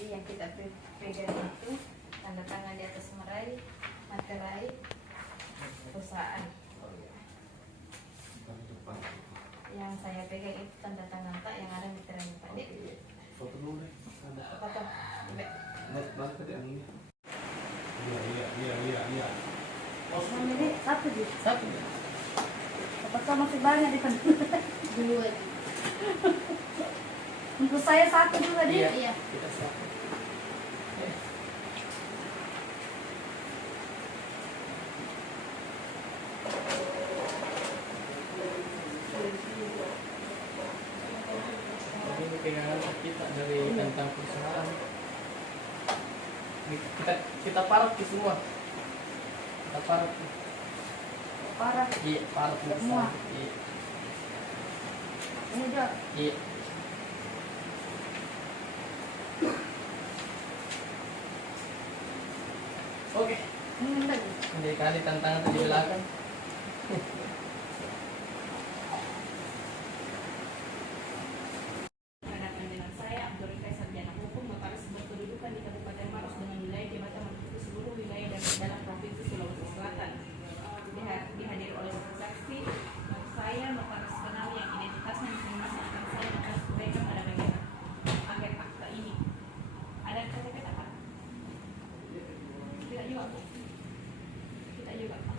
Jadi yang kita pegang itu tanda tangan di atas materai perusahaan. Yang saya pegang itu tanda tangan tak yang ada meterai Pak. Foto dulu deh. Foto. Balik tadi anginnya. Iya. Ini satu di. Satu. Apakah masih banyak di sana? Dua. Untuk saya satu juga di. Iya. Kita satu. Ini pegangan kita dari tentang perusahaan. Kita parut ke semua. Kita parut. Parah. Iya, parut Semua. Iya. Ini juga. Iya. Oke. Ini lagi. Jadi kali tantangan di belakang. Berhadapan dengan saya, Abdul Rifai Sarjana Hukum, notaris berkedudukan di Kabupaten Maros dengan wilayah jabatan meliputi seluruh wilayah dan dalam provinsi Sulawesi Selatan. Dihadiri oleh saksi, saya notaris kenal yang identitasnya dimasukkan saya notaris pemegang pada bagian akhir akta ini. Ada KTP apa? Tidak juga, Pak. Tidak juga, Pak.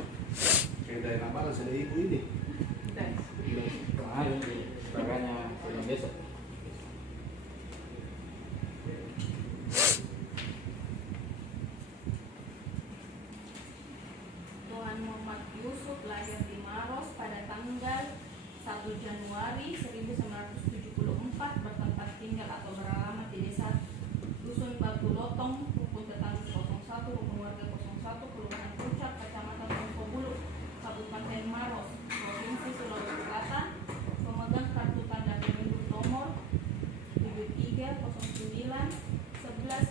Kayak dari nama ada ibu ini. Kemarin sebagainya belum besok. Tuan Muhammad Yusuf lahir di Maros pada tanggal 1 Januari 1974, bertempat tinggal atau beralamat di desa Dusun Batu Lotong, Rukun Tetangga 01, Rukun Warga 01, Kelurahan Puncak, Kecamatan Tongkobulu, Kabupaten Maros, Provinsi Sulawesi Selatan, pemegang kartu tanda penduduk nomor 7309 11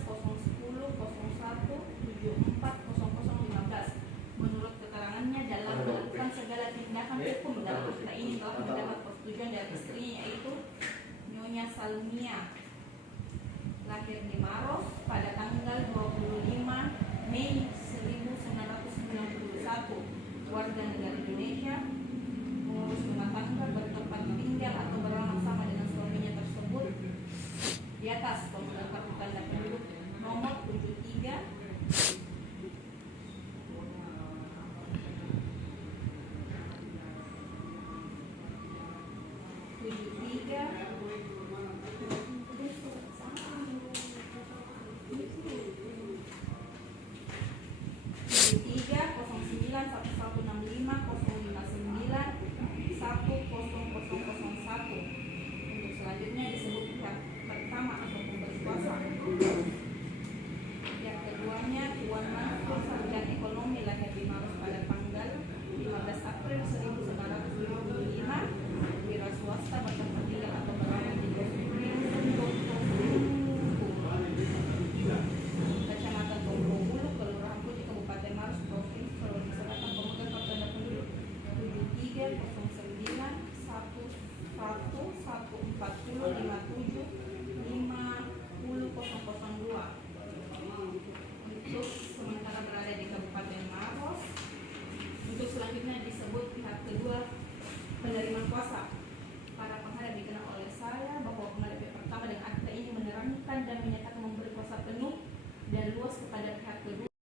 010 01 74 0015. Menurut keterangannya, dalam melakukan segala tindakan hukum dalam akta ini telah mendapat persetujuan dari istrinya, yaitu Nyonya Salmia, lahir di Maros pada tanggal 25 Mei 1991, warga negara Indonesia, mengurus rumah tangga, bertempat tinggal atau beralamat sama dengan suaminya tersebut. Di atas pemegang kartu tanda penduduk nomor 73